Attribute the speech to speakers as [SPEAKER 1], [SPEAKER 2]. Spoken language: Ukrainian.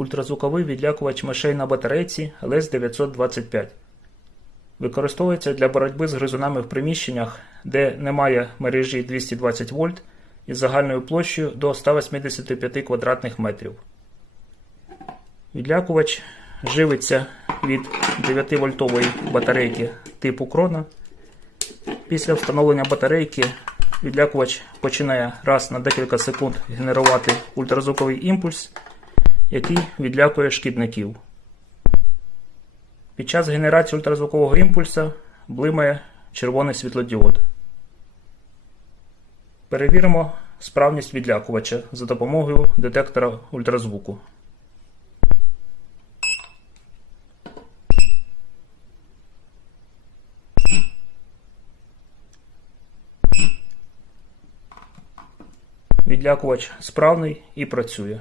[SPEAKER 1] Ультразвуковий відлякувач мишей на батарейці LS 925. Використовується для боротьби з гризунами в приміщеннях, де немає мережі 220 вольт із загальною площею до 185 квадратних метрів. Відлякувач живиться від 9-вольтової батарейки типу крона. Після встановлення батарейки відлякувач починає раз на декілька секунд генерувати ультразвуковий імпульс, який відлякує шкідників. Під час генерації ультразвукового імпульса блимає червоний світлодіод. Перевіримо справність відлякувача за допомогою детектора ультразвуку. Відлякувач справний і працює.